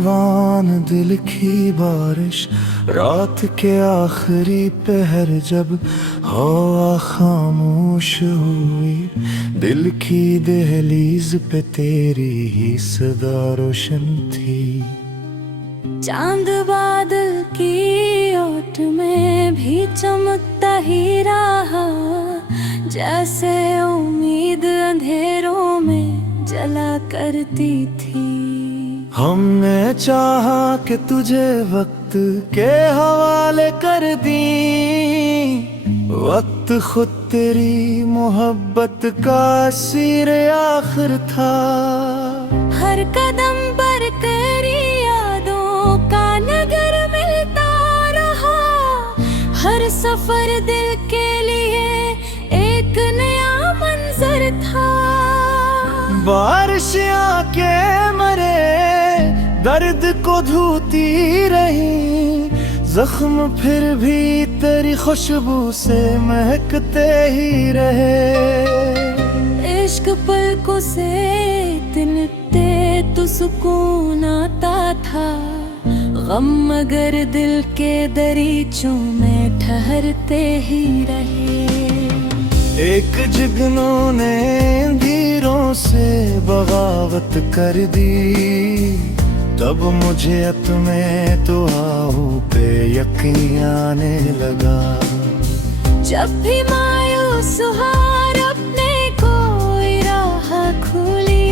बागबान दिल की बारिश, रात के आखिरी पहर जब हवा खामोश हुई, दिल की दहलीज पे तेरी ही सदा रोशन थी। चांद बादल की ओट में भी चमकता ही रहा, जैसे उम्मीद अंधेरों में जला करती थी। हमने चाहा कि तुझे वक्त के हवाले कर दी, वक्त खुद तेरी मोहब्बत का सीर आखिर था। हर कदम पर तेरी यादों का नगर मिलता रहा, हर सफर दिल के लिए एक नया मंजर था। बारिश आके मरे दर्द को धोती रही, जख्म फिर भी तेरी खुशबू से महकते ही रहे। इश्क पलकों से तिनते तो सुकून आता था, गम मगर दिल के दरीचों में ठहरते ही रहे। एक जुगनू ने धीरों से बगावत कर दी, तब मुझे अपने दुआओं पे यकीन आने लगा। जब भी मायूस हार अपने कोई राह खुली,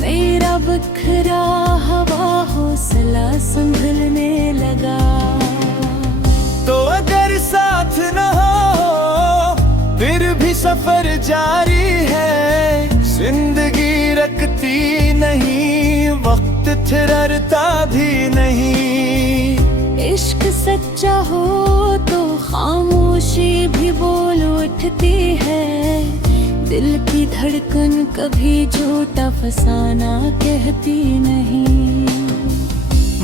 मेरा बखरा हवा हौसला संभलने लगा। तो अगर साथ न हो फिर भी सफर जारी है, जिंदगी रखती नहीं, वक्त ठहरता भी नहीं। इश्क सच्चा हो तो खामोशी भी बोल उठती है, दिल की धड़कन कभी झूठा फसाना कहती नहीं।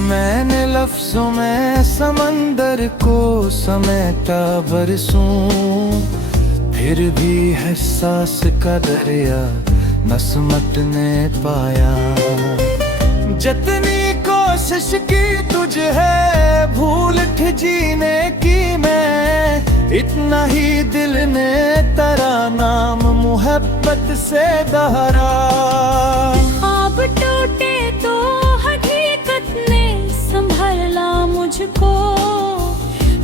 मैंने लफ्जों में समंदर को समेटा बरसों, फिर भी एहसास का दरिया न समटने पाया। जितनी कोशिश की तुझे है भूल जीने की मैं, इतना ही दिल ने तेरा नाम मोहब्बत से दोहरा। ख्वाब टूटे तो हकीकत ने संभाला मुझको,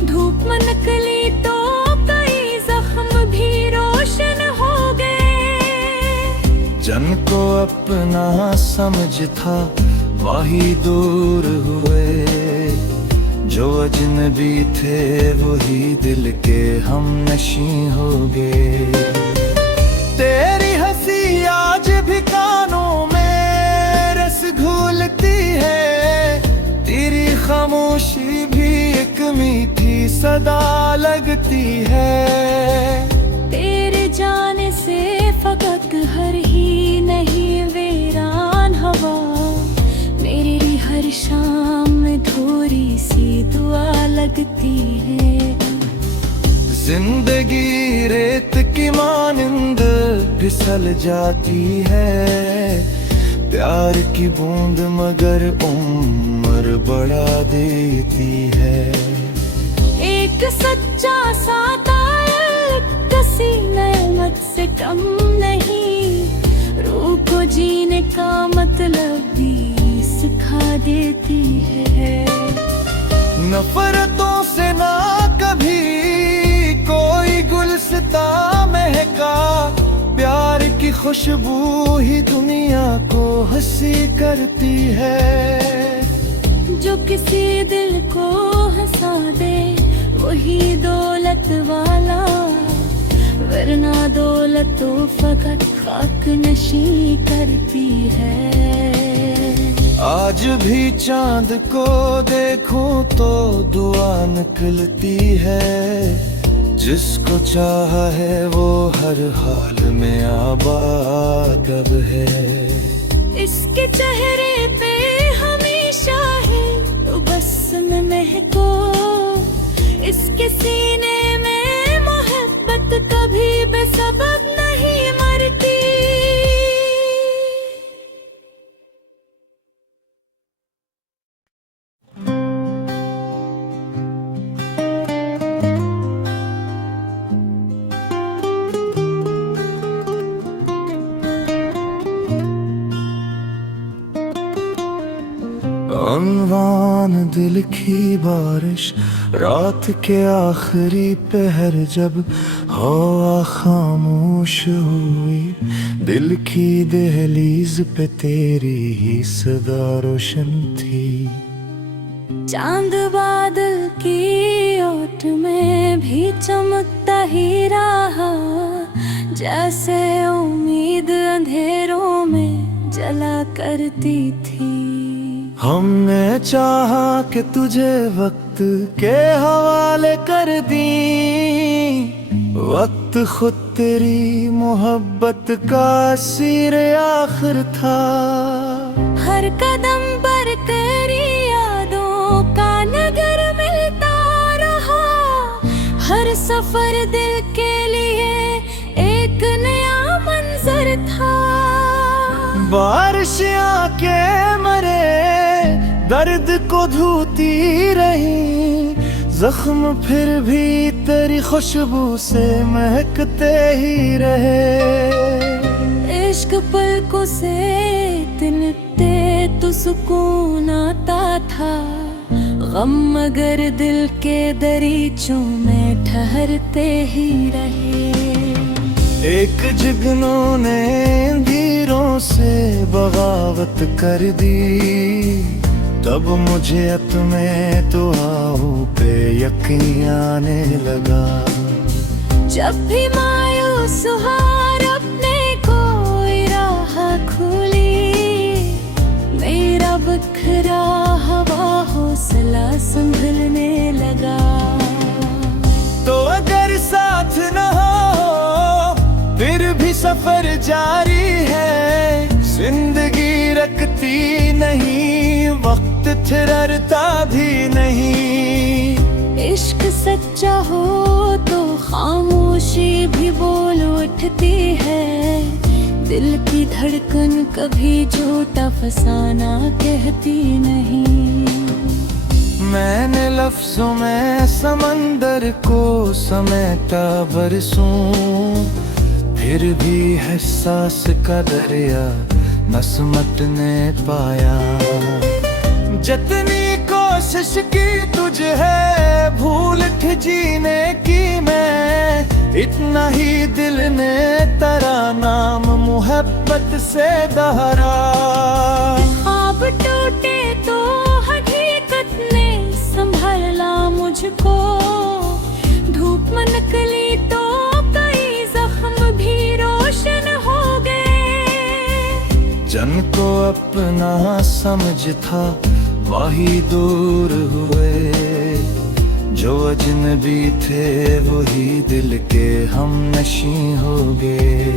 धूप में निकली तो कई जख्म भी रोशन हो गए। जिनको अपना समझ था वही दूर हुए, जो अजनबी थे वही दिल के हम नशी हो गए। तेरी हंसी आज भी कानों में रस घोलती है, तेरी खामोशी भी एक मीठी सदा लगती है। तेरे जाने से फकत घर ही नहीं वीरान हवा, मेरी हर शाम में थोड़ी सी दुआ लगती है। जिंदगी रेत की मानिंद फिसल जाती है, प्यार की बूंद मगर उम्र बढ़ा देती है। एक सच्चा साथ किसी नेमत से कम नहीं, रूह को जीने का मतलब भी सिखा देती है। नफरतों से ना कभी कोई गुलसिता महका, प्यार की खुशबू ही दुनिया को हंसी करती है। जो किसी दिल को हंसा दे वही दौलत वाला, वरना दौलत तो फकत खाक नशी करती है। आज भी चांद को देखूं तो दुआ निकलती है, जिसको चाहा है वो हर हाल में आबाद अब है। इसके चेहरे पे हमेशा है तो बस में महको, इसके सीने में मोहब्बत कभी बेसबब नहीं मरती। अनवान दिल की बारिश, रात के आखिरी पहर जब हवा खामोश हुई, दिल की दहलीज पे तेरी ही सदा रोशन थी। चांद बादल की ओट में भी चमकता ही रहा, जैसे उम्मीद अंधेरों में जला करती थी। हमने चाहा कि तुझे वक्त के हवाले कर दी, वक्त खुद तेरी मोहब्बत का सीर आखिर था। हर कदम पर तेरी यादों का नगर मिलता रहा, हर सफर दिल के लिए एक नया मंजर था। बारिश आके मरे दर्द को धोती रही, जख्म फिर भी तेरी खुशबू से महकते ही रहे। इश्क पलकों से तिनते तो सुकून आता था, गम मगर दिल के दरीचों में ठहरते ही रहे। एक जुगनों ने धीरों से बगावत कर दी, तब मुझे अपने दुआओं पे यकीन आने लगा। जब भी मायूस हार अपने कोई राह खुली, मेरा बिखरा हवा हौसला संभलने लगा। तो अगर साथ न हो फिर भी सफर जारी है, जिंदगी रखती नहीं, वक्त ठहरता भी नहीं। इश्क सच्चा हो तो खामोशी भी बोल उठती है, दिल की धड़कन कभी झूठा फसाना कहती नहीं। मैंने लफ्जों में समंदर को समेटा बरसों, फिर भी एहसास का दरिया न समटने पाया। जितनी कोशिश की तुझे है भूल जीने की मैं, इतना ही दिल ने तेरा नाम मोहब्बत से दोहरा। ख्वाब टूटे तो हकीकत ने संभाला मुझको, धूप में निकली तो कई जख्म भी रोशन हो गए। जन को अपना समझ था वही दूर हुए, जो अजनबी थे वही दिल के हम नशी हो गए।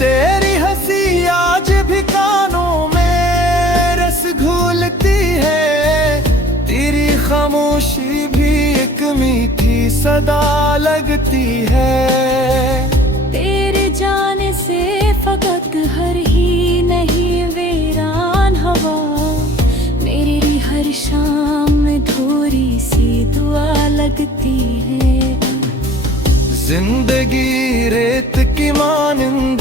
तेरी हंसी आज भी कानों में रस घोलती है, तेरी खामोशी भी एक मीठी सदा लगती है। तेरे जाने से फकत हर ही नहीं वीरान हवा, मेरी हर शाम में थोड़ी सी दुआ लगती है। जिंदगी रेत की मानिंद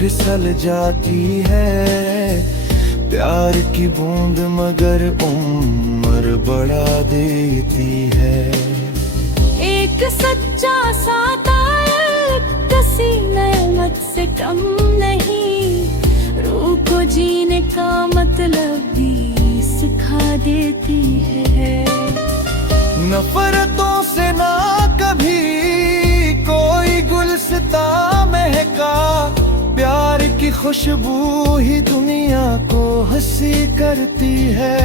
फिसल जाती है, प्यार की बूंद मगर उम्र बढ़ा देती है। एक सच्चा साता किसी नेमत से कम नहीं, रूह को जीने का मतलब भी सिखा देती है। नफरतों से ना कभी कोई गुलसिता महका, प्यार की खुशबू ही दुनिया को हंसी करती है।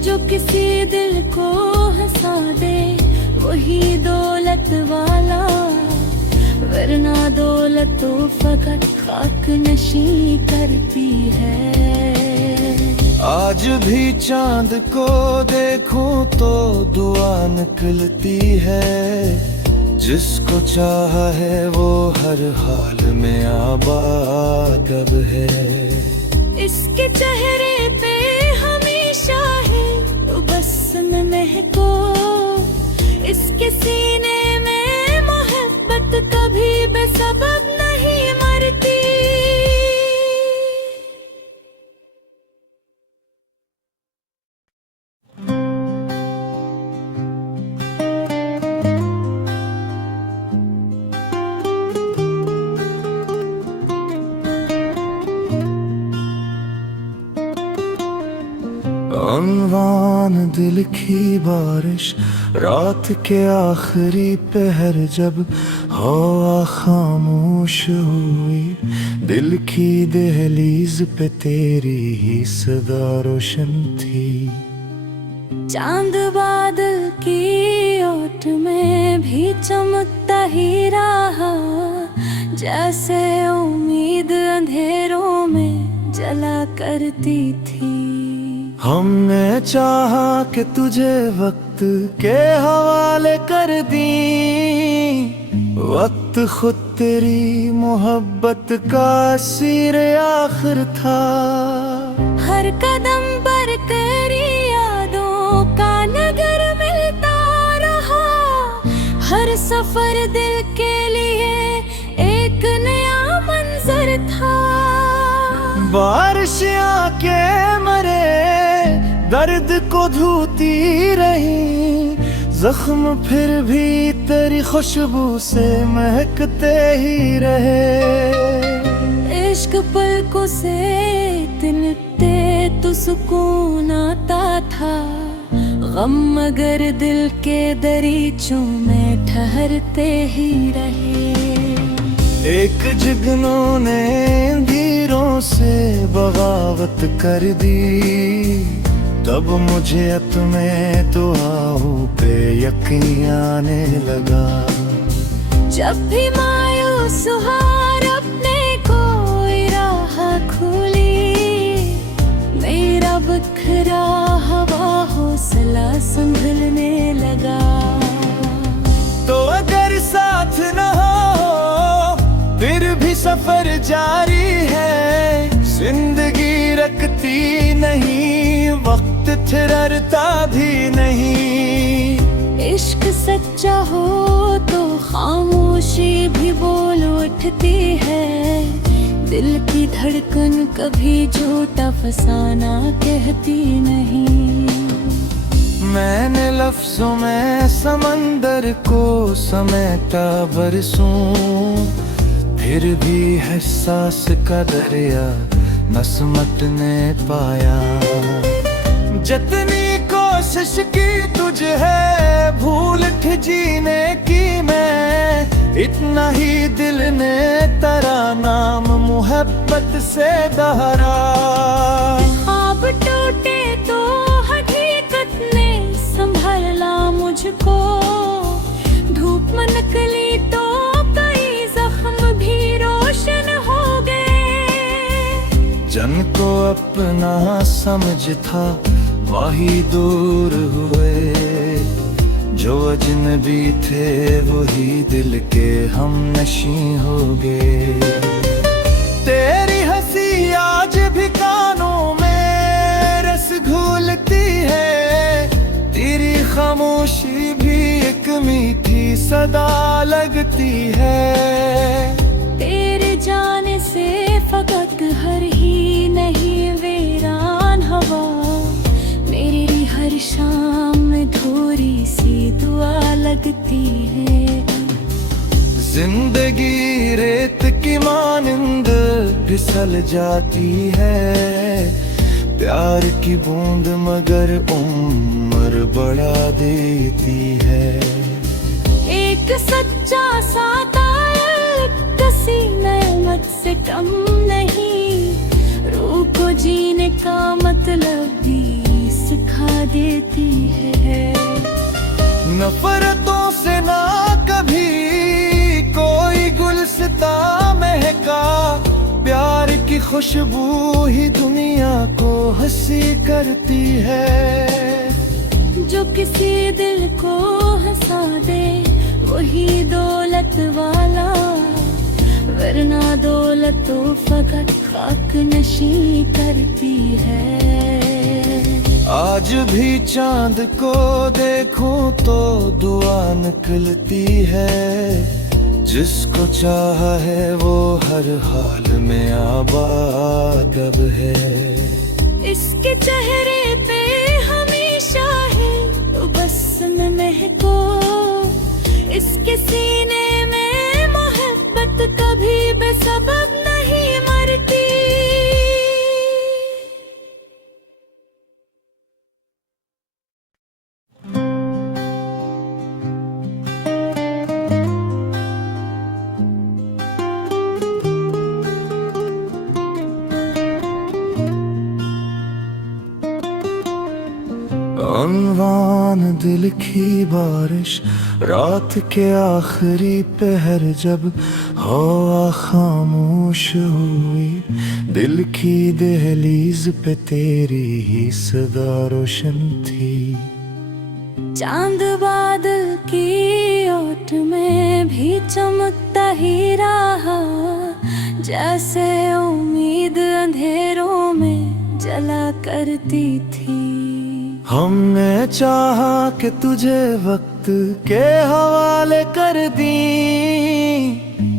जो किसी दिल को हंसा दे वही दौलत वाला, वरना दौलत तो फकत खाक नशी करती है। आज भी चांद को देखूं तो दुआ निकलती है, जिसको चाहा है वो हर हाल में आबाद अब है। इसके चेहरे पे हमेशा है तो बस में महको, इसके सीने में मोहब्बत कभी बेसबब नहीं मरती। अनवान दिल की बारिश, रात के आखिरी पहर जब हवा खामोश हुई, दिल की दहलीज पे तेरी ही सदा रोशन थी। चांद बादल की ओट में भी चमकता ही रहा, जैसे उम्मीद अंधेरों में जला करती थी। हमने चाहा कि तुझे वक्त के हवाले कर दी, वक्त खुद तेरी मोहब्बत का सिर आखिर था। हर कदम पर तेरी यादों का नगर मिलता रहा, हर सफर दिल के लिए एक नया मंजर था। बारिश आके मरे दर्द को धोती रही, जख्म फिर भी तेरी खुशबू से महकते ही रहे। इश्क पलकों से तिनकते तो सुकून आता था, गम मगर दिल के दरीचों में ठहरते ही रहे। एक जुगनों ने धीरों से बगावत कर दी, तब मुझे अपने दुआओं पे यकीन आने लगा। जब भी मायूस हार अपने कोई राह खुली, मेरा बखरा हवा हौसला संभलने लगा। तो अगर साथ न हो फिर भी सफर जारी है, जिंदगी रखती नहीं, वक्त ठहरता भी नहीं। इश्क सच्चा हो तो खामोशी भी बोल उठती है, दिल की धड़कन कभी झूठा फसाना कहती नहीं। मैंने लफ्जों में समंदर को समेटा बरसों, फिर भी एहसास का दरिया न समटने पाया। जितनी कोशिश की तुझे है भूल के जीने की मैं, इतना ही दिल ने तेरा नाम मोहब्बत से दोहरा। ख्वाब टूटे तो हकीकत ने संभाला मुझको, धूप में निकली तो कई जख्म भी रोशन हो गए। जिनको अपना समझ था वही दूर हुए, जो अजनबी थे वही दिल के हम नशी हो गए। तेरी हंसी आज भी कानों में रस घोलती है, तेरी खामोशी भी एक मीठी सदा लगती है। तेरे जाने से फकत घर ही नहीं वीरान हवा, मेरी हर शाम में थोड़ी सी दुआ लगती है। जिंदगी रेत की मानिंद फिसल जाती है, प्यार की बूंद मगर उम्र बढ़ा देती है। एक सच्चा सातायल किसी नेमत से कम नहीं, रूह को जीने का मतलब भी सिखा देती है। नफरतों से ना कभी कोई गुलसिता महका, प्यार की खुशबू ही दुनिया को हंसी करती है। जो किसी दिल को हंसा दे वही दौलत वाला, वरना दौलत तो फकत खाक नशी करती है। आज भी चांद को देखूं तो दुआ निकलती है, जिसको चाहा है वो हर हाल में आबाद अब है। इसके चेहरे पे हमेशा है तो बस में महको, इसके सीने में मोहब्बत कभी बेसबब नहीं मरती। अनवान दिल की बारिश, रात के आखिरी पहर जब हवा खामोश हुई, दिल की दहलीज पे तेरी ही सदा रोशन थी। चांद बादल की ओट में भी चमकता ही रहा, जैसे उम्मीद अंधेरों में जला करती थी। हमने चाहा कि तुझे वक्त के हवाले कर दी,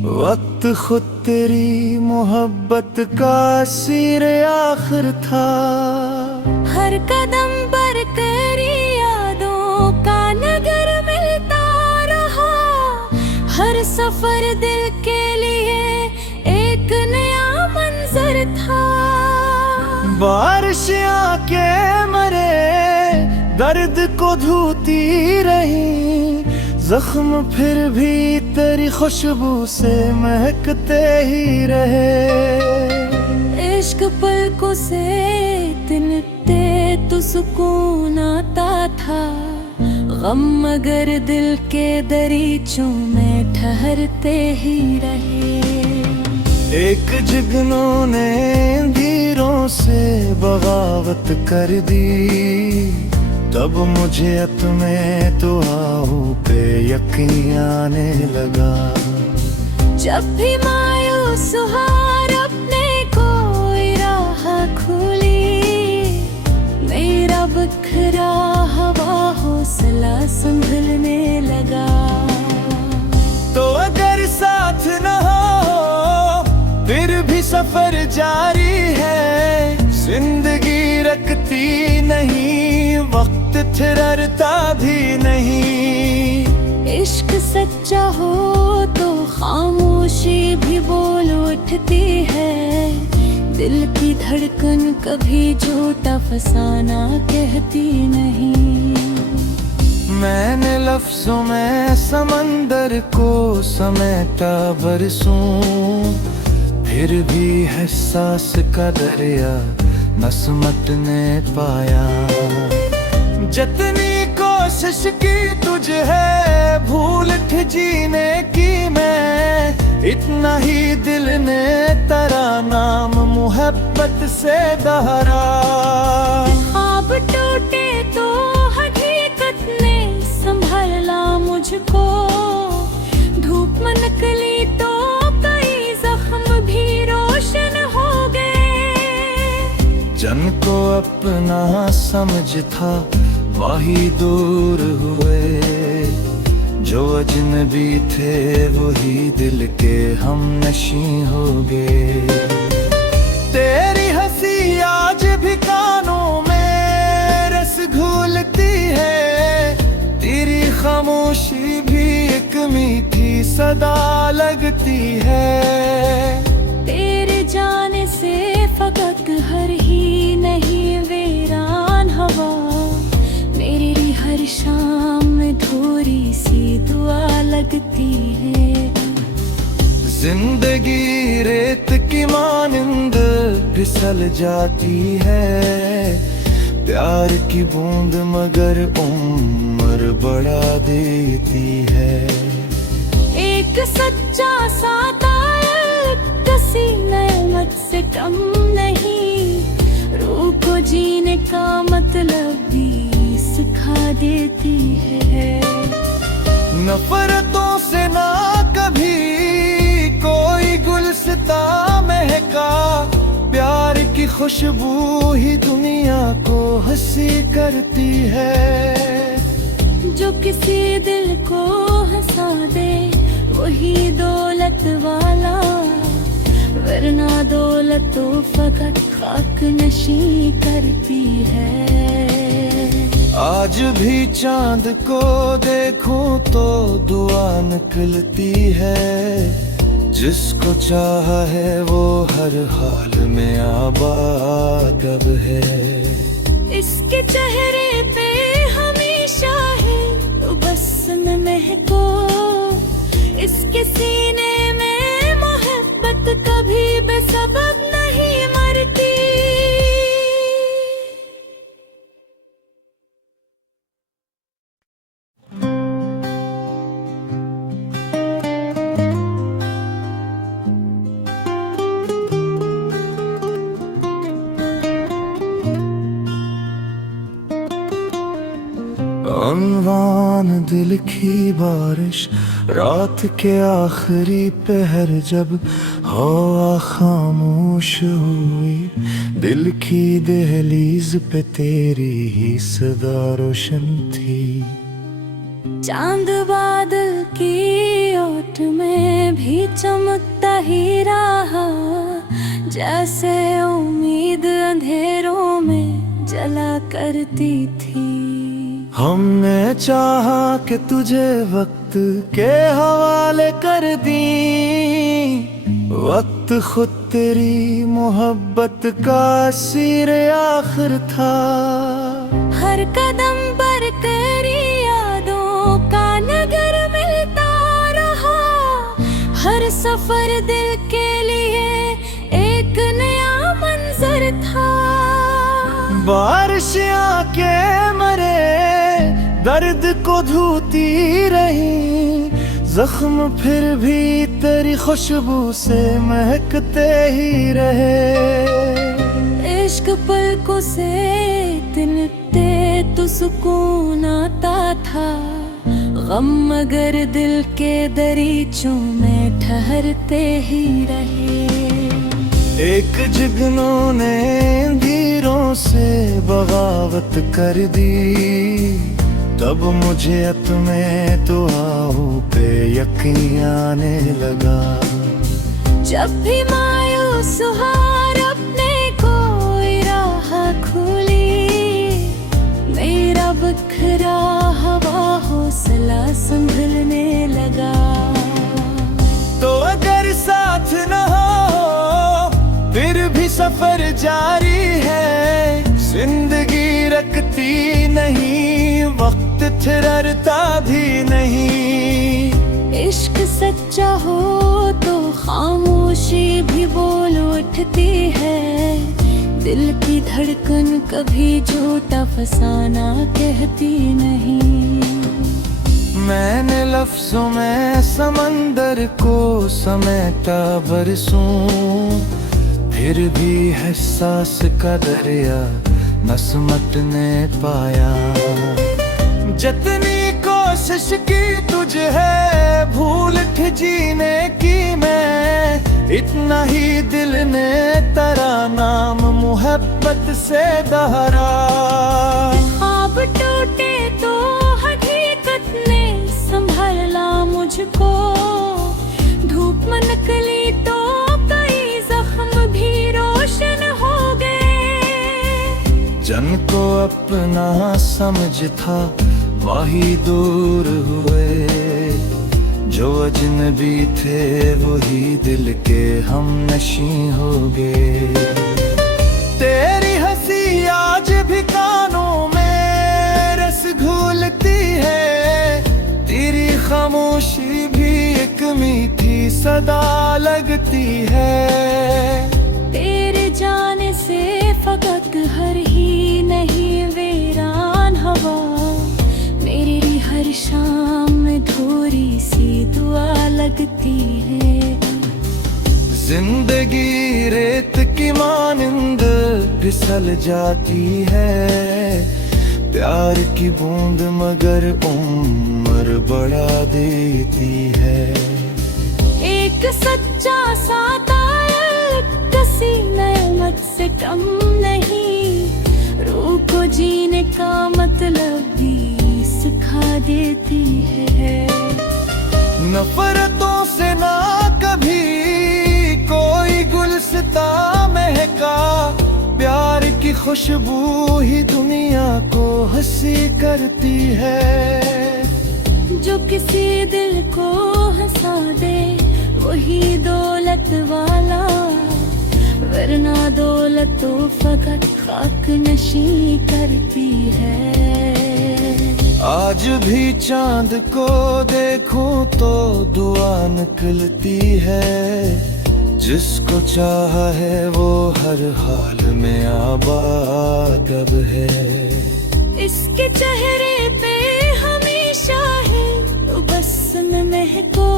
वक्त खुद तेरी मोहब्बत का सिर आखिर था। हर कदम पर तेरी यादों का नगर मिलता रहा, हर सफर दिल के लिए एक नया मंजर था। बारिश आके मरे दर्द को धोती रही, जख्म फिर भी तेरी खुशबू से महकते ही रहे। इश्क पलकों से तिनते तो सुकून आता था, गम मगर दिल के दरीचों में ठहरते ही रहे। एक जुगनों ने धीरों से बगावत कर दी, तब मुझे तुम्हें तो आहों पे यकीन आने लगा। जब भी मायूस हार अपने कोई राह खुली, मेरा बिखरा हवा हौसला संभलने लगा। तो अगर साथ न हो फिर भी सफर जारी है, जिंदगी रखती नहीं, वक्त ठहरता भी नहीं। इश्क सच्चा हो तो खामोशी भी बोल उठती है, दिल की धड़कन कभी झूठा फसाना कहती नहीं। मैंने लफ्जों में समंदर को समेटा बरसों, फिर भी एहसास का दरिया न समटने पाया। जितनी कोशिश की तुझे है भूल जीने की मैं, इतना ही दिल ने तेरा नाम मोहब्बत से दोहरा। ख्वाब टूटे तो हकीकत ने संभाला मुझको, धूप में निकली तो कई जख्म भी रोशन हो गए। जन को अपना समझ था वही दूर हुए, जो अजनबी थे वही दिल के हम नशी हो गए। तेरी हंसी आज भी कानों में रस घोलती है, तेरी खामोशी भी एक मीठी सदा लगती है। तेरे जाने से फकत हर ही नहीं वीरान हवा, मेरी हर शाम में थोड़ी सी दुआ लगती है। जिंदगी रेत की मानिंद फिसल जाती है, प्यार की बूंद मगर उम्र बढ़ा देती है। एक सच्चा साथ किसी नेमत से कम नहीं, रूह को जीने का मतलब भी सिखा देती है। नफरतों से ना कभी कोई गुलसिता महका, प्यार की खुशबू ही दुनिया को हंसी करती है। जो किसी दिल को हंसा दे वही दौलत वाला, वरना दौलत तो फकत खाक नशी करती है। आज भी चांद को देखूं तो दुआ निकलती है, जिसको चाहा है वो हर हाल में आबाद अब है। इसके चेहरे पे हमेशा है तो बस में महको, इसके सीने में मोहब्बत कभी बेसबब नहीं मरती। अनवान दिल की बारिश, रात के आखिरी पहर जब हवा खामोश हुई, दिल की दहलीज पे तेरी ही सदा रोशन थी। चांद बादल की ओट में भी चमकता ही रहा, जैसे उम्मीद अंधेरों में जला करती थी। हमने चाहा कि तुझे वक्त के हवाले कर दी, वक्त खुद तेरी मोहब्बत का सिर आखिर था। हर कदम पर तेरी यादों का नगर मिलता रहा, हर सफर दिल के लिए एक नया मंजर था। बारिश आके मरे दर्द को धोती रही, जख्म फिर भी तेरी खुशबू से महकते ही रहे। इश्क पलकों से तिनकते तो सुकून आता था, गम मगर दिल के दरीचों में ठहरते ही रहे। एक जुगनों ने धीरों से बगावत कर दी, तब मुझे अपने दुआओं पे यकीन आने लगा। जब भी मायूस हार अपने कोई राह खुली, मेरा बिखरा हवा हौसला संभलने लगा। तो अगर साथ न हो फिर भी सफर जारी है, जिंदगी रखती नहीं, वक्त ठहरता भी नहीं। इश्क सच्चा हो तो खामोशी भी बोल उठती है, दिल की धड़कन कभी झूठा फसाना कहती नहीं। मैंने लफ्जों में समंदर को समेटा बरसों, फिर भी एहसास का दरिया न समटने पाया। जितनी कोशिश की तुझे है भूल के जीने की मैं, इतना ही दिल ने तेरा नाम मोहब्बत से दोहरा। ख्वाब टूटे तो हकीकत ने संभाला मुझको, धूप में निकली तो कई जख्म भी रोशन हो गए। जन को अपना समझ था वही दूर हुए, जो अजनबी थे वही दिल के हम नशी हो गए। तेरी हंसी आज भी कानों में रस घोलती है, तेरी खामोशी भी एक मीठी सदा लगती है। तेरे जाने से फकत हर ही नहीं वीरान हवा, मेरी हर शाम में थोड़ी सी दुआ लगती है। जिंदगी रेत की मानिंद फिसल जाती है, प्यार की बूंद मगर उम्र बढ़ा देती है। एक सच्चा साता किसी नेमत से कम नहीं, रूह को जीने का मतलब भी सिखा देती है। नफरतों से ना कभी कोई गुलसिता महका, प्यार की खुशबू ही दुनिया को हंसी करती है। जो किसी दिल को हंसा दे वही दौलत वाला, वरना दौलत तो फकत खाक नशी करती है। आज भी चांद को देखूं तो दुआ निकलती है, जिसको चाहा है वो हर हाल में आबाद अब है। इसके चेहरे पे हमेशा है तो बस में महको,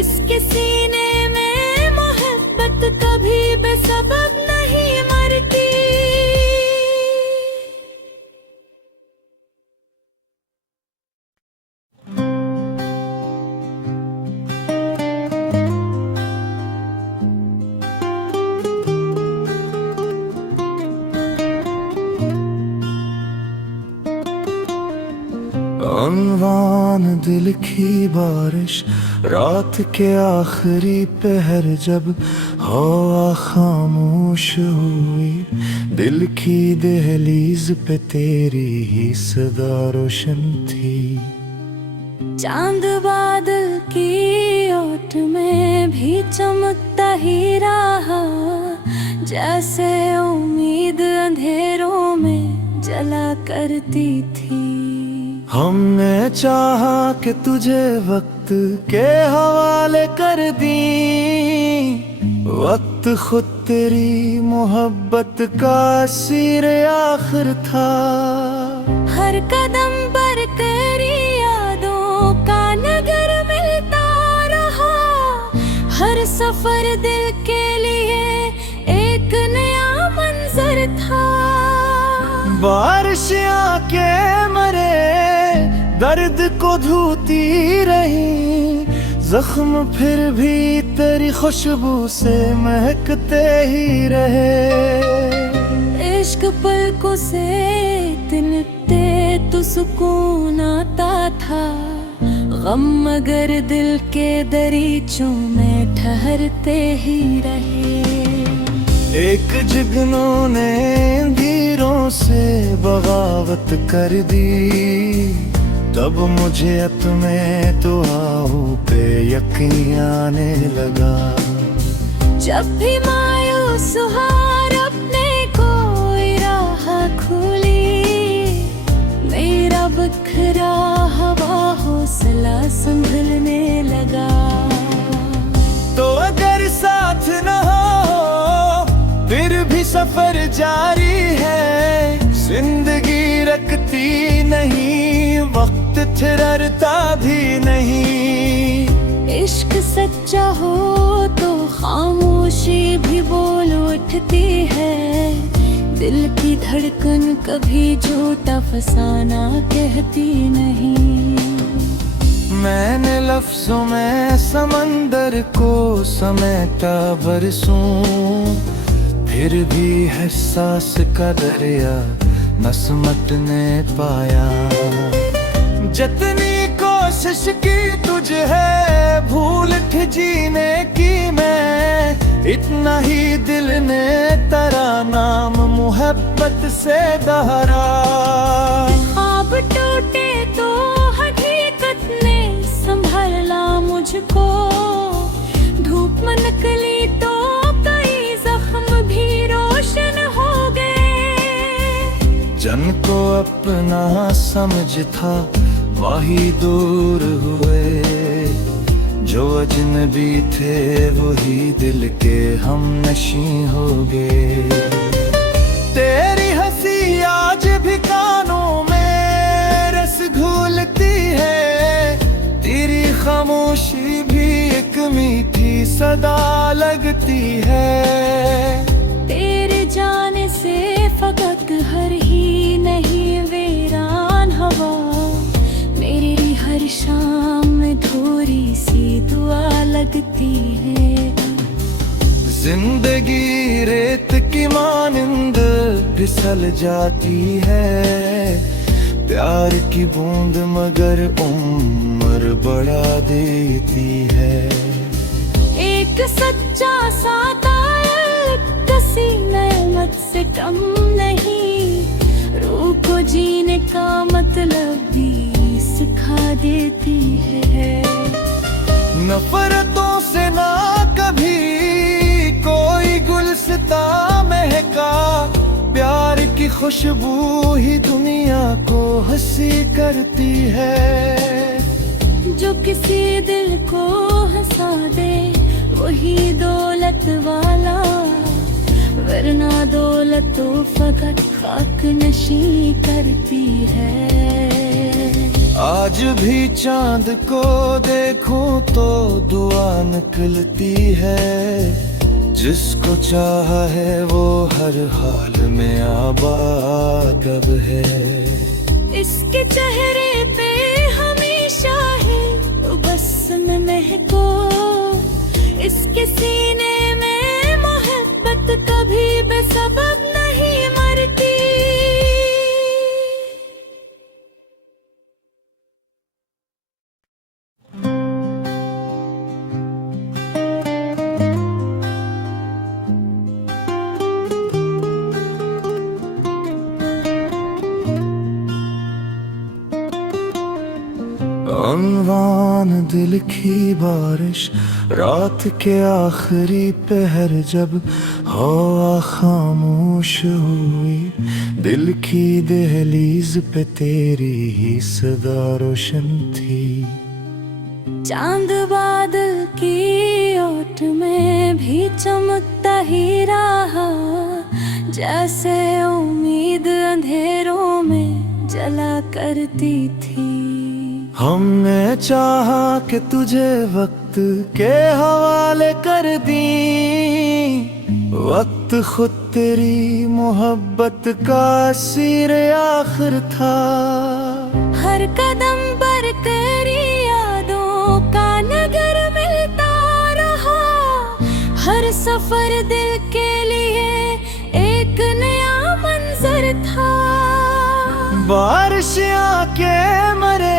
इसके सीने में मोहब्बत कभी बेसबब नहीं मरती। अनवान दिल की बारिश, रात के आखिरी पहर जब हवा खामोश हुई, दिल की दहलीज पे तेरी ही सदा रोशन थी। चांद बादल की ओट में भी चमकता ही रहा, जैसे उम्मीद अंधेरों में जला करती थी। हमने चाहा कि तुझे वक्त के हवाले कर दी, वक्त खुद तेरी मोहब्बत का सीर आखिर था। हर कदम पर तेरी यादों का नगर मिलता रहा, हर सफर दिल के लिए एक नया मंजर था। बारिश आके मरे दर्द को धोती रही, जख्म फिर भी तेरी खुशबू से महकते ही रहे। इश्क पलकों से तिनते तो सुकून आता था, गम मगर दिल के दरीचों में ठहरते ही रहे। एक जुगनों ने धीरों से बगावत कर दी, तब मुझे अपने दुआओं पे यकीन आने लगा। जब भी मायूस हार अपने कोई राह खुली, मेरा बखरा हवा हौसला संभलने लगा। तो अगर साथ न हो फिर भी सफर जारी है, जिंदगी रखती नहीं, वक्त ठहरता भी नहीं। इश्क सच्चा हो तो खामोशी भी बोल उठती है, दिल की धड़कन कभी झूठा फसाना कहती नहीं। मैंने लफ्जों में समंदर को समेटा बरसों, फिर भी एहसास का दरिया न समटने पाया। जितनी कोशिश की तुझे है भूल के जीने की मैं, इतना ही दिल ने तेरा नाम मोहब्बत से दोहरा। ख्वाब टूटे तो हकीकत ने संभाला मुझको, धूप में निकली तो कई जख्म भी रोशन हो गए। जन को अपना समझ था वही दूर हुए, जो अजनबी थे वही दिल के हम नशी हो गए। तेरी हंसी आज भी कानों में रस घोलती है, तेरी खामोशी भी एक मीठी सदा लगती है। तेरे जाने से फकत घर ही नहीं वीरान हवा, मेरी हर शाम में थोड़ी सी दुआ लगती है। जिंदगी रेत की मानिंद फिसल जाती है, प्यार की बूंद मगर उम्र बढ़ा देती है। एक सच्चा साता किसी नेमत से कम नहीं, रूह को जीने का मतलब भी सिखा देती है। नफरतों से ना कभी कोई गुलसिता महका, प्यार की खुशबू ही दुनिया को हंसी करती है। जो किसी दिल को हंसा दे वही दौलत वाला, वरना दौलत तो फकत खाक नशी करती है। आज भी चांद को देखूं तो दुआ निकलती है, जिसको चाहा है वो हर हाल में आबाद अब है। इसके चेहरे पे हमेशा है बस महको, इसके सीने में मोहब्बत कभी बेसबब नहीं मरती। अनवान दिल की बारिश, रात के आखिरी पहर जब हवा खामोश हुई, दिल की दहलीज पे तेरी ही सदा रोशन थी। चांद बादल की ओट में भी चमकता ही रहा, जैसे उम्मीद अंधेरों में जला करती थी। हमने चाहा कि तुझे वक्त के हवाले कर दी, वक्त खुद तेरी मोहब्बत का सिर आखिर था। हर कदम पर तेरी यादों का नगर मिलता रहा, हर सफर दिल के लिए एक नया मंजर था। बारिश आके मरे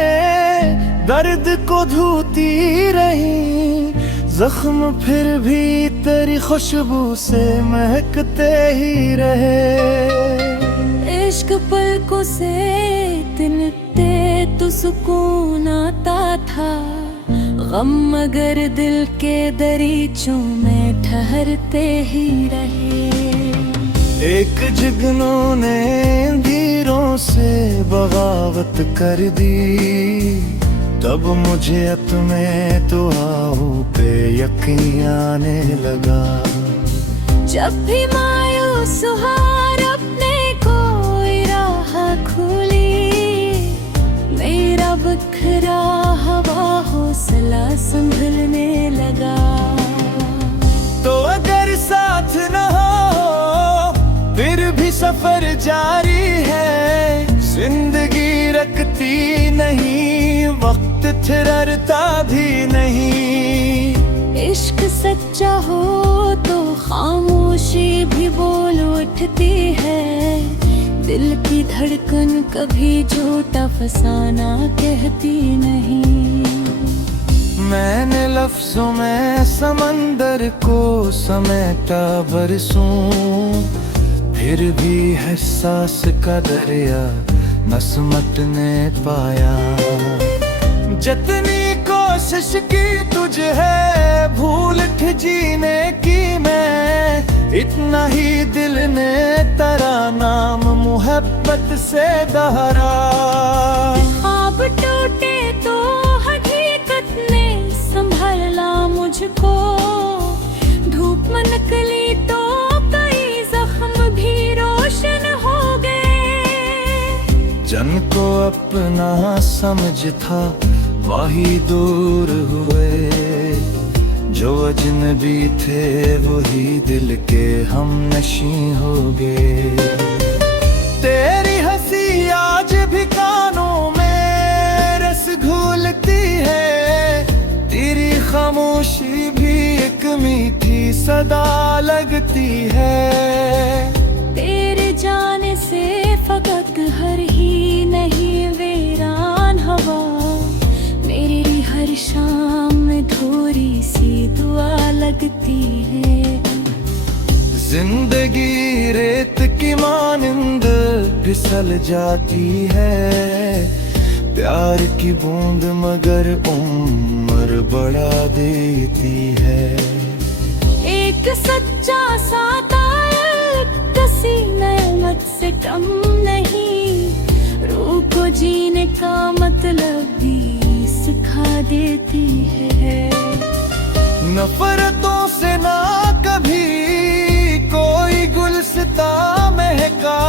दर्द को धोती रही, जख्म फिर भी तेरी खुशबू से महकते ही रहे। इश्क पलकों से तिनकते तो सुकून आता था, गम मगर दिल के दरीचों में ठहरते ही रहे। एक जुगनों ने धीरों से बगावत कर दी, तब मुझे अपने दुआओं पे यकीन आने लगा। जब भी मायूस हार अपने कोई राह खुली, मेरा बखरा हवा हौसला संभलने लगा। तो अगर साथ न हो फिर भी सफर जारी है, जिंदगी रखती नहीं, वक्त ठहरता भी नहीं। इश्क सच्चा हो तो खामोशी भी बोल उठती है, दिल की धड़कन कभी झूठा फसाना कहती नहीं। मैंने लफ्जों में समंदर को समेटा बरसों, फिर भी एहसास का दरिया न समटने पाया। जितनी कोशिश की तुझे है भूल जीने की मैं, इतना ही दिल ने तेरा नाम मोहब्बत से दोहरा। ख्वाब टूटे तो हकीकत ने संभाला मुझको, धूप में निकली तो कई जख्म भी रोशन हो गए। जन को अपना समझ था वही दूर हुए, जो अजनबी थे वही दिल के हम नशी हो गए। तेरी हंसी आज भी कानों में रस घोलती है, तेरी खामोशी भी एक मीठी सदा लगती है। तेरे जाने से फकत हर ही नहीं वीरान हवा, मेरी हर शाम में थोड़ी सी दुआ लगती है। जिंदगी रेत की मानिंद फिसल जाती है, प्यार की बूंद मगर उम्र बढ़ा देती है। एक सच्चा साथ किसी नेमत से कम नहीं, रूह को जीने का मतलब भी सिखा देती है। नफरतों से ना कभी कोई गुलसिता महका,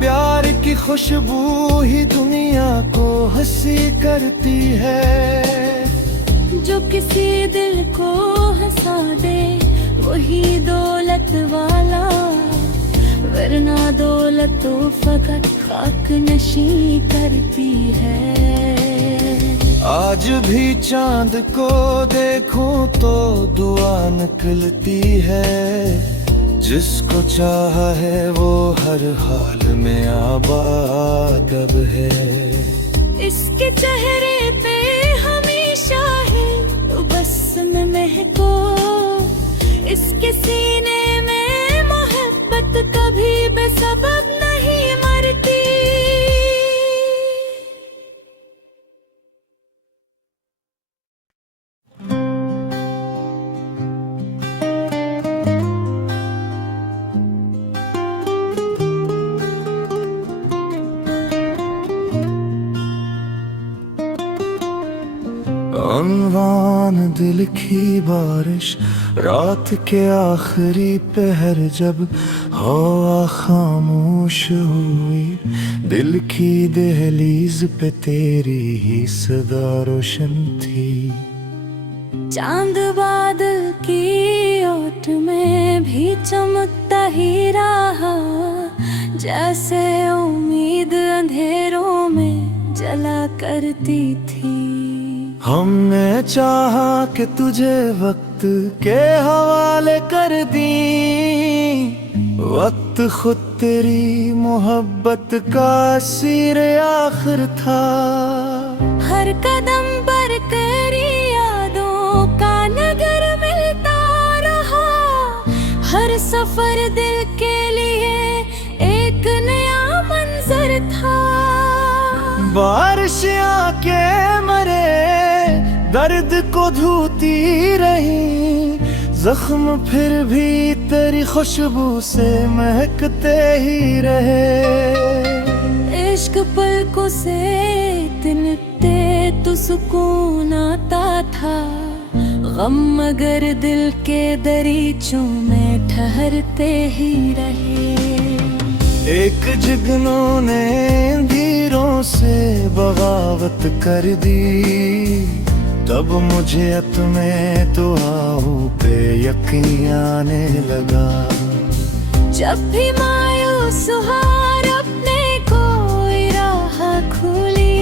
प्यार की खुशबू ही दुनिया को हंसी करती है। जो किसी दिल को हंसा दे वही दौलत वाला, वरना दौलत तो फकत खाक नशी करती है। आज भी चांद को देखूं तो दुआ निकलती है, जिसको चाहा है वो हर हाल में आबाद अब है। इसके चेहरे पे हमेशा है तो बस में महको, इसके सीने में मोहब्बत कभी बेसबब नहीं मरती। अनवान दिल की बारिश, रात के आखिरी पहर जब हवा खामोश हुई, दिल की दहलीज पे तेरी ही सदा रोशन थी। चांद बादल की ओट में भी चमकता ही रहा, जैसे उम्मीद अंधेरों में जला करती थी। हमने चाहा कि तुझे वक्त के हवाले कर दी, वक्त खुद तेरी मोहब्बत का सीर आखिर था। हर कदम पर तेरी यादों का नगर मिलता रहा, हर सफर दिल के लिए एक नया मंजर था। बारिश आके मरे दर्द को धोती रही, जख्म फिर भी तेरी खुशबू से महकते ही रहे। इश्क पलकों से तिनकते तो सुकून आता था, गम मगर दिल के दरीचों में ठहरते ही रहे। एक जुगनू ने धीरों से बगावत कर दी, तब मुझे अपने दुआओं पे यकीन आने लगा। जब भी मायूस हार अपने कोई राह खुली,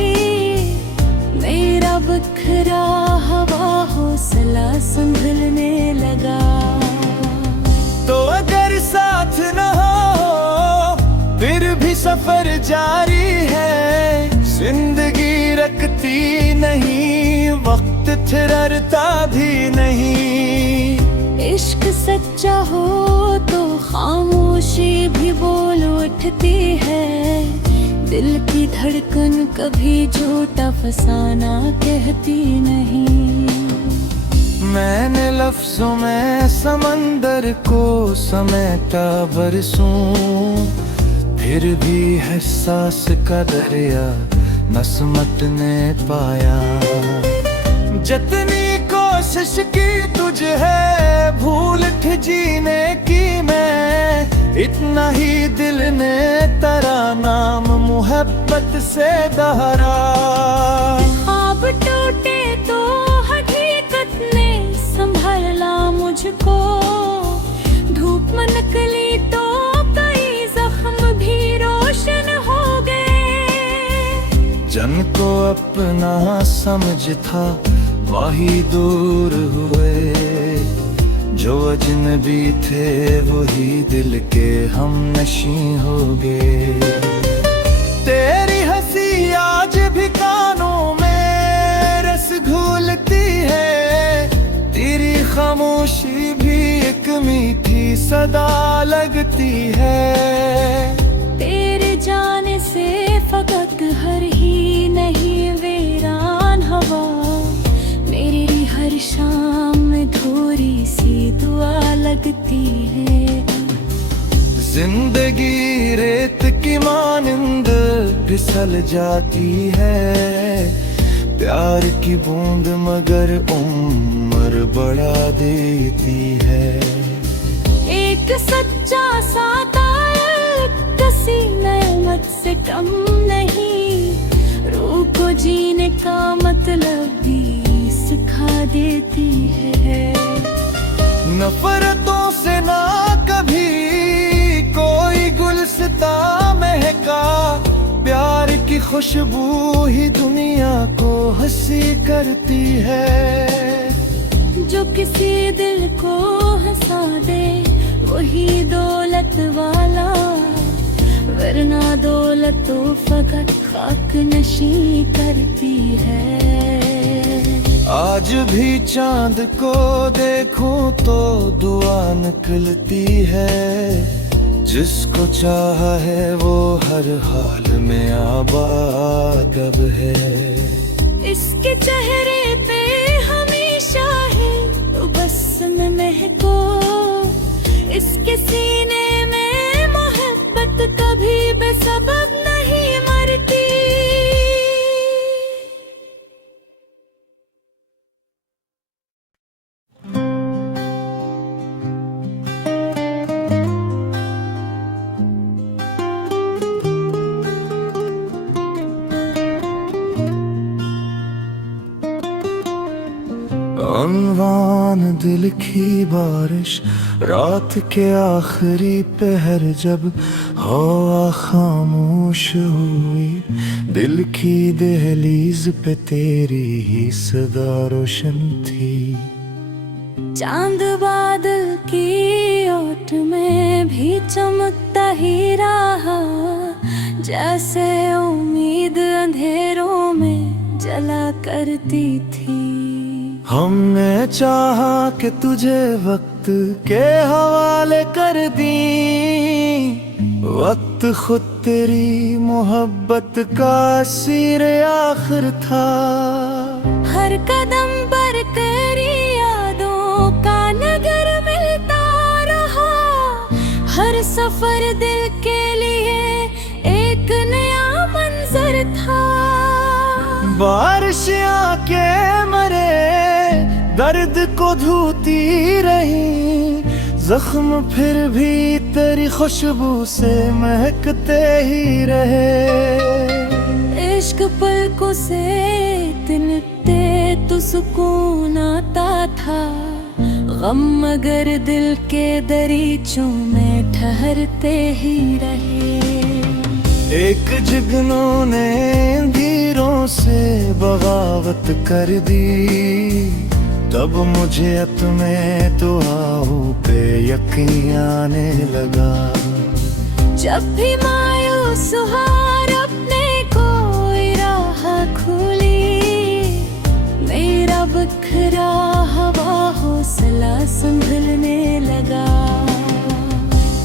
मेरा बखरा हवा हौसला संभलने लगा। तो अगर साथ न हो फिर भी सफर जारी है, जिंदगी रखती नहीं, वक्त ठहरता भी नहीं। इश्क सच्चा हो तो खामोशी भी बोल उठती है, दिल की धड़कन कभी झूठा फसाना कहती नहीं। मैंने लफ्जों में समंदर को समेटा बरसों, फिर भी एहसास का दरिया न समटने पाया। जितनी कोशिश की तुझे है भूल के जीने की मैं, इतना ही दिल ने तेरा नाम मोहब्बत से दोहरा। ख्वाब टूटे तो हकीकत ने संभाला मुझको, धूप में निकली तो कई जख्म भी रोशन हो गए। जन को अपना समझ था वही दूर हुए, जो अजनबी थे वही दिल के हम नशी हो गए। तेरी हंसी आज भी कानों में रस घोलती है, तेरी खामोशी भी एक मीठी सदा लगती है। तेरे जाने से फकत हर ही नहीं वीरान हवा, मेरी हर शाम में थोड़ी सी दुआ लगती है। जिंदगी रेत की मानिंद फिसल जाती है, प्यार की बूंद मगर उम्र बढ़ा देती है। एक सच्चा साता किसी नेमत से कम नहीं, रूह को जीने का मतलब भी सिखा देती है। नफरतों से ना कभी कोई गुलसिता महका, प्यार की खुशबू ही दुनिया को हंसी करती है। जो किसी दिल को हंसा दे वही दौलत वाला, वरना दौलत तो फकत खाक नशी करती है। आज भी चांद को देखूं तो दुआ निकलती है, जिसको चाहा है वो हर हाल में आबाद अब है। इसके चेहरे पे हमेशा है तो बस में महको, इसके सीने में मोहब्बत कभी बेसबब नहीं मरती। तूफान दिल की बारिश, रात के आखिरी पहर जब हवा खामोश हुई, दिल की दहलीज पे तेरी ही सदा रोशन थी। चांद बादल की ओट में भी चमकता ही रहा, जैसे उम्मीद अंधेरों में जला करती थी। हमने चाहा कि तुझे वक्त के हवाले कर दी, वक्त खुद तेरी मोहब्बत का सिर आखिर था। हर कदम पर तेरी यादों का नगर मिलता रहा, हर सफर दिल के लिए एक नया मंजर था। बारिश आके मरे दर्द को धोती रही, जख्म फिर भी तेरी खुशबू से महकते ही रहे। इश्क पलकों से तिनकते तो सुकून आता था, गम मगर दिल के दरीचों में ठहरते ही रहे। एक जुगनों ने धीरों से बगावत कर दी, तब मुझे अपने दुआओं पे यकीन आने लगा। जब भी मायूस हार अपने कोई राह खुली, मेरा बखरा हवा हौसला संभलने लगा।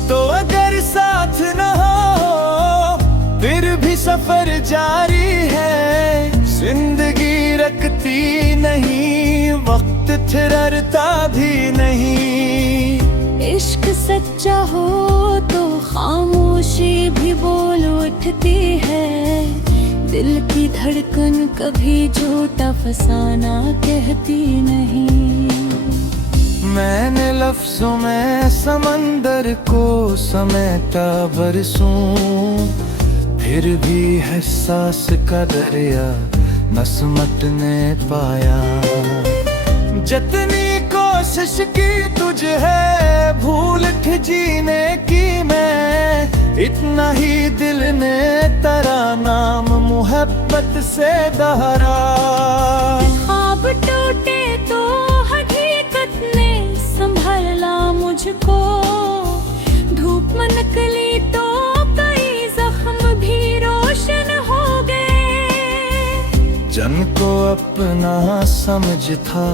तो अगर साथ न हो फिर भी सफर जारी है, जिंदगी रखती नहीं, वक्त ठहरता भी नहीं। इश्क सच्चा हो तो खामोशी भी बोल उठती है, दिल की धड़कन कभी झूठा फसाना कहती नहीं। मैंने लफ्जों में समंदर को समेटा बरसों, फिर भी एहसास का दरिया न समटने पाया। जितनी कोशिश की तुझे है भूल के जीने की मैं, इतना ही दिल ने तेरा नाम मोहब्बत से दोहरा। ख्वाब टूटे तो हकीकत ने संभाला मुझको, धूप में निकली तो कई जख्म भी रोशन हो गए। जन को अपना समझ था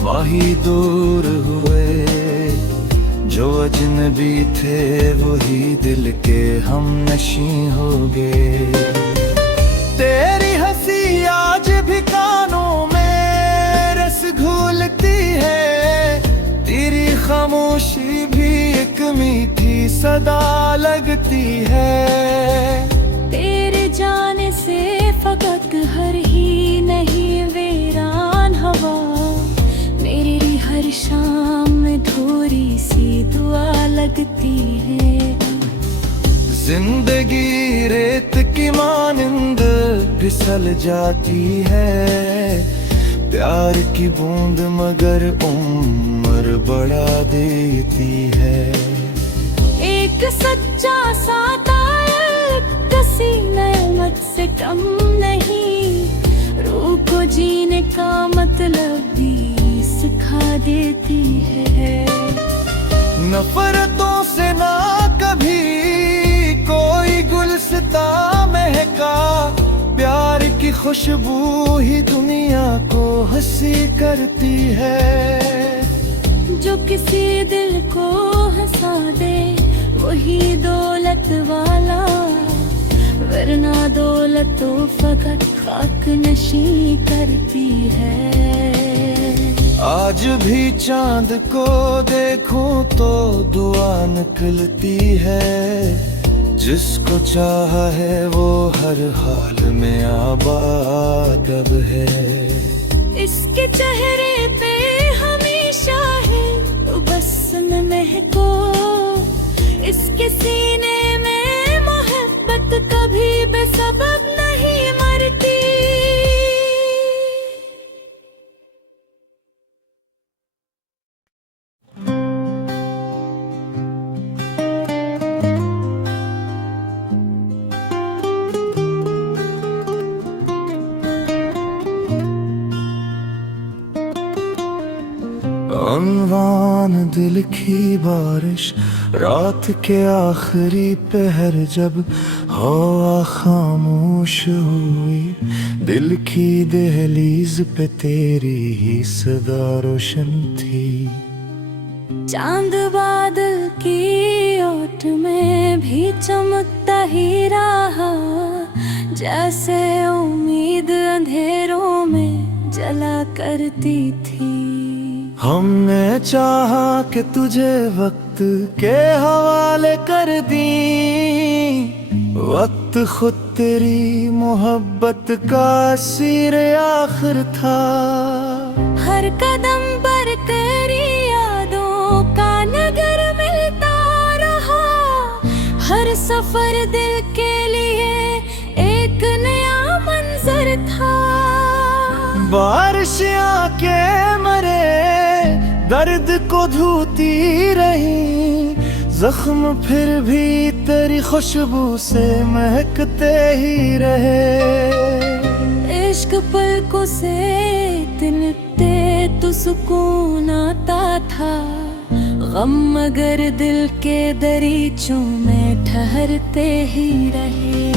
वही दूर हुए, जो अजनबी थे वही दिल के हम नशी हो गए। तेरी हंसी आज भी कानों में रस घोलती है, तेरी खामोशी भी एक मीठी सदा लगती है। तेरे जाने से फकत घर ही नहीं वीरान हवा, मेरी हर शाम में थोड़ी सी दुआ लगती है। जिंदगी रेत की मानिंद फिसल जाती है, प्यार की बूंद मगर उम्र बढ़ा देती है। एक सच्चा साथ किसी नेमत से कम नहीं, रूह को जीने का मतलब भी सिखा देती है। नफरतों से ना कभी कोई गुलसिता महका, प्यार की खुशबू ही दुनिया को हंसी करती है। जो किसी दिल को हंसा दे वही दौलत वाला, वरना दौलत तो फकत खाक नशी करती है। आज भी चांद को देखूं तो दुआ निकलती है, जिसको चाहा है वो हर हाल में आबाद अब है। इसके चेहरे पे हमेशा है बस में महको, इसके सीने में मोहब्बत कभी बेसबब नहीं मरती। अनवान दिल की बारिश, रात के आखिरी पहर जब हवा खामोश हुई, दिल की दहलीज पे तेरी ही सदा रोशन थी। चांद बादल की ओट में भी चमकता ही रहा, जैसे उम्मीद अंधेरों में जला करती थी। हमने चाहा कि तुझे वक्त के हवाले कर दी, वक्त खुद तेरी मोहब्बत का सिर आखिर था। हर कदम पर तेरी यादों का नगर मिलता रहा, हर सफर दिल के लिए एक नया मंजर था। बारिश आके मरे दर्द को धोती रही, जख्म फिर भी तेरी खुशबू से महकते ही रहे। इश्क पलकों से तिनकते तो सुकून आता था, गम मगर दिल के दरीचों में ठहरते ही रहे।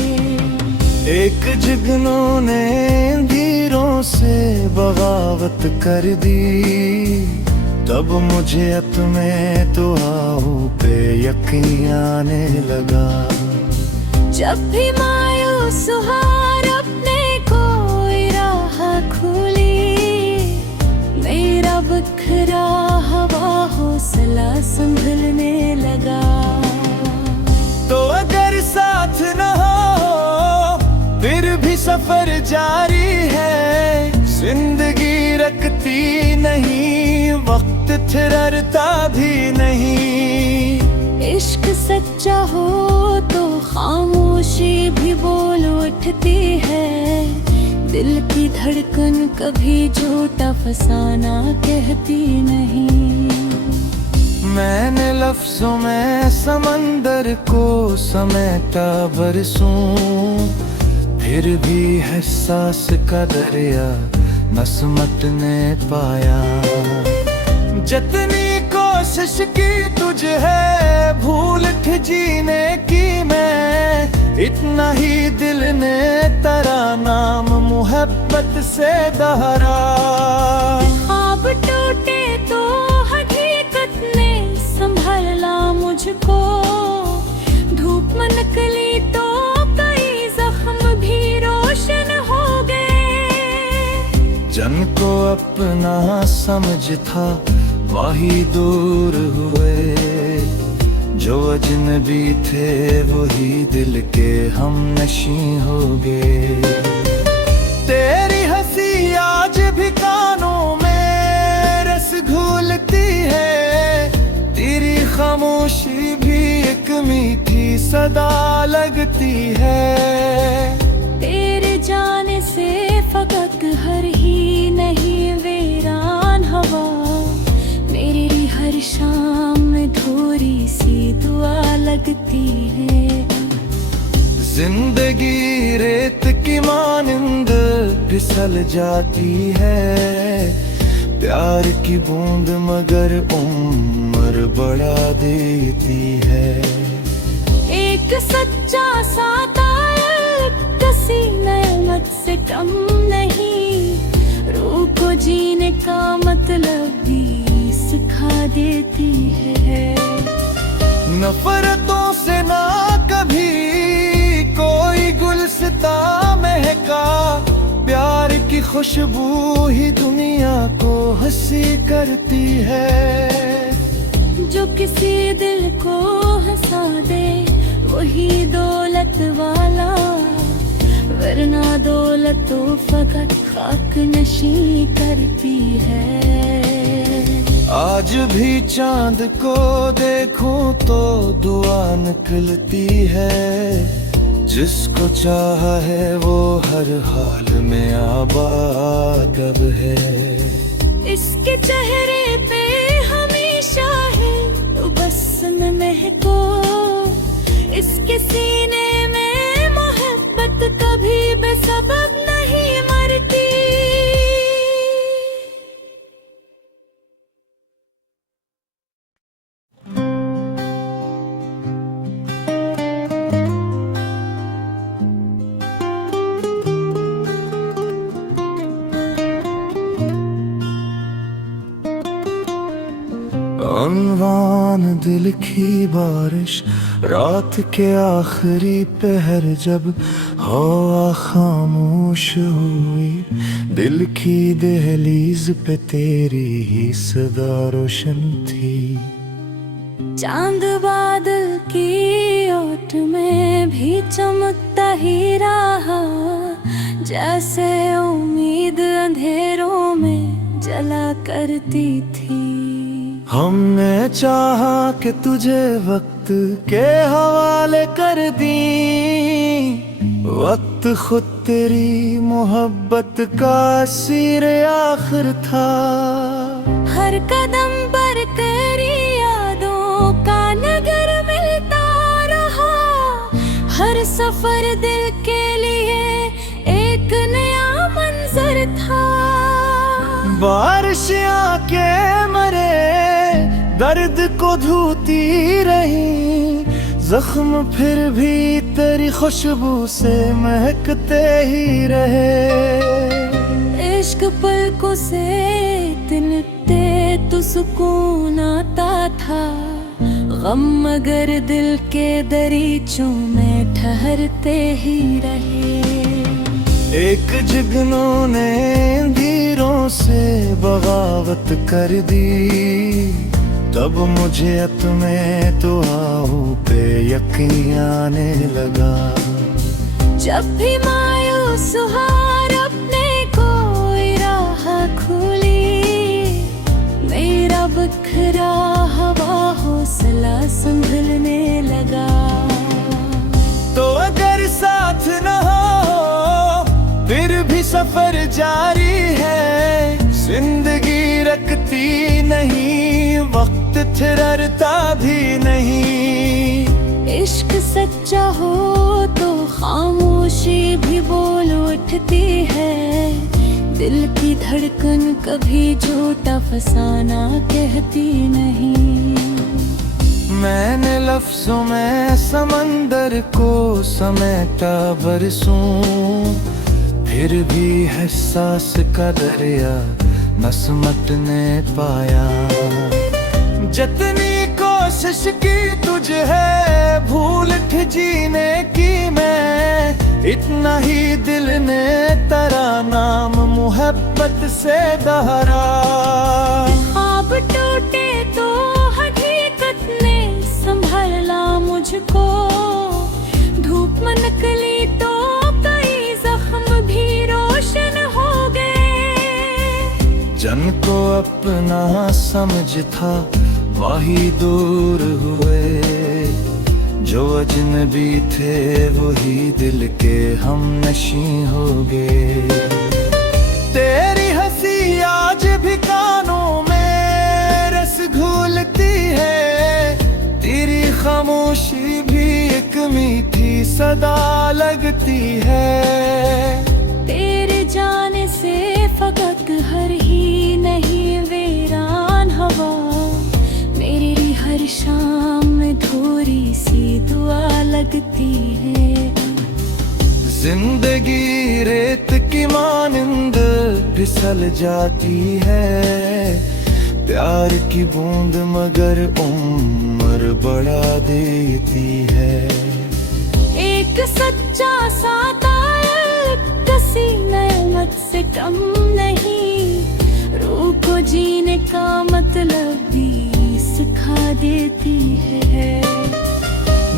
एक जुगनों ने धीरों से बगावत कर दी, तब मुझे अपने दुआओं पे यकीन आने लगा। जब भी मायूस हार अपने कोई राह खुली, मेरा बिखरा हवा हौसला संभलने लगा। तो अगर साथ न हो फिर भी सफर जारी है, जिंदगी रखती नहीं, वक्त ठहरता भी नहीं। इश्क सच्चा हो तो खामोशी भी बोल उठती है, दिल की धड़कन कभी झूठा फसाना कहती नहीं। मैंने लफ्जों में समंदर को समेटा बरसों, फिर भी एहसास का दरिया न समटने पाया। जितनी कोशिश की तुझे है भूल के जीने की मैं, इतना ही दिल ने तेरा नाम मोहब्बत से दोहरा। ख्वाब टूटे तो हकीकत ने संभाला मुझको, धूप में निकली तो कई जख्म भी रोशन हो गए। जिनको अपना समझ था वही दूर हुए, जो अजनबी थे वही दिल के हम नशी हो गए। तेरी हंसी आज भी कानों में रस घोलती है, तेरी खामोशी भी एक मीठी सदा लगती है। तेरे जाने से फकत हर ही नहीं वीरान हवा, मेरी हर शाम में थोड़ी सी दुआ लगती है। जिंदगी रेत की मानिंद फिसल जाती है, प्यार की बूंद मगर उम्र बढ़ा देती है। एक सच्चा साता किसी नेमत से कम नहीं, रूह को जीने का मतलब भी सिखा देती है। नफरतों से ना कभी कोई गुलसिता महका, प्यार की खुशबू ही दुनिया को हंसी करती है। जो किसी दिल को हंसा दे वही दौलत वाला, वरना दौलत तो फकत खाक नशी करती है। आज भी चांद को देखूं तो दुआ निकलती है, जिसको चाहा है वो हर हाल में आबाद अब है। इसके चेहरे पे हमेशा है तो बस में महको, इसके सीने में मोहब्बत कभी बेसबब नहीं मरती। अनवान दिल की बारिश, रात के आखिरी पहर जब हवा खामोश हुई, दिल की दहलीज पे तेरी ही सदा रोशन थी। चांद बादल की ओट में भी चमकता ही रहा, जैसे उम्मीद अंधेरों में जला करती थी। हमने चाहा कि तुझे वक्त के हवाले कर दी, वक्त खुद तेरी मोहब्बत का सीर आखिर था। हर कदम पर तेरी यादों का नगर मिलता रहा, हर सफर दिल के लिए एक नया मंजर था। बारिश आके मरे दर्द को धोती रही, जख्म फिर भी तेरी खुशबू से महकते ही रहे। इश्क पलकों से तिनकते तो सुकून आता था, गम मगर दिल के दरीचों में ठहरते ही रहे। एक जुगनू ने धीरों से बगावत कर दी, तब मुझे अपने तो आहों पे यकीन आने लगा। जब भी मायूस हार अपने कोई राह खुली, मेरा बिखरा हवा हौसला संभलने लगा। तो अगर साथ न हो फिर भी सफर जारी है, जिंदगी रखती नहीं, वक्त ठहरता भी नहीं। इश्क सच्चा हो तो खामोशी भी बोल उठती है, दिल की धड़कन कभी झूठा फसाना कहती नहीं। मैंने लफ्जों में समंदर को समेटा बरसों, फिर भी एहसास का दरिया न समटने पाया। जितनी कोशिश की तुझे है भूल के जीने की मैं, इतना ही दिल ने तेरा नाम मोहब्बत से दोहरा। ख्वाब टूटे तो हकीकत ने संभाला मुझको, धूप में निकली तो कई जख्म भी रोशन हो गए। जन को अपना समझ था वही दूर हुए, जो अजनबी थे वही दिल के हम नशी हो गए। तेरी हंसी आज भी कानों में रस घोलती है, तेरी खामोशी भी एक मीठी सदा लगती है। तेरे जाने से फकत हर ही नहीं वीरान हवा, मेरी हर शाम में थोड़ी सी दुआ लगती है। जिंदगी रेत की मानिंद फिसल जाती है, प्यार की बूंद मगर उम्र बढ़ा देती है। एक सच्चा साता किसी नेमत से कम नहीं, रूह को जीने का मतलब भी सिखा देती है।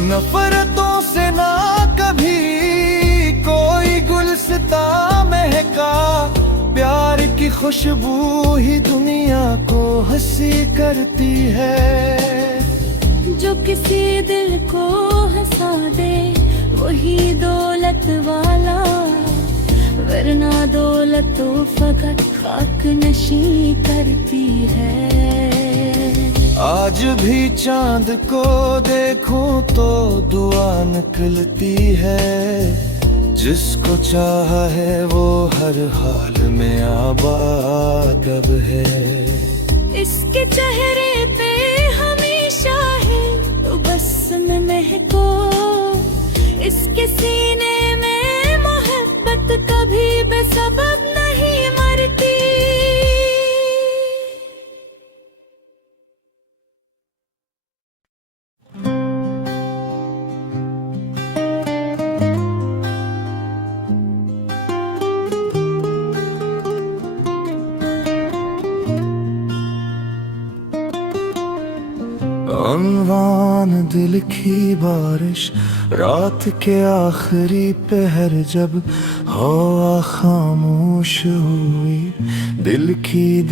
नफरतों से ना कभी कोई गुलसिता महका, प्यार की खुशबू ही दुनिया को हंसी करती है। जो किसी दिल को हंसा दे वही दौलत वाला, वरना दौलत तो फकत खाक नशी करती है। आज भी चांद को देखूं तो दुआ निकलती है, जिसको चाहा है वो हर हाल में आबाद अब है। इसके चेहरे पे हमेशा है तो बस में महको, इसके सीने में मोहब्बत कभी बेसबब नहीं मरती। अनवान दिल की बारिश, रात के आखिरी पहर जब हवा खामोश हुई, दिल की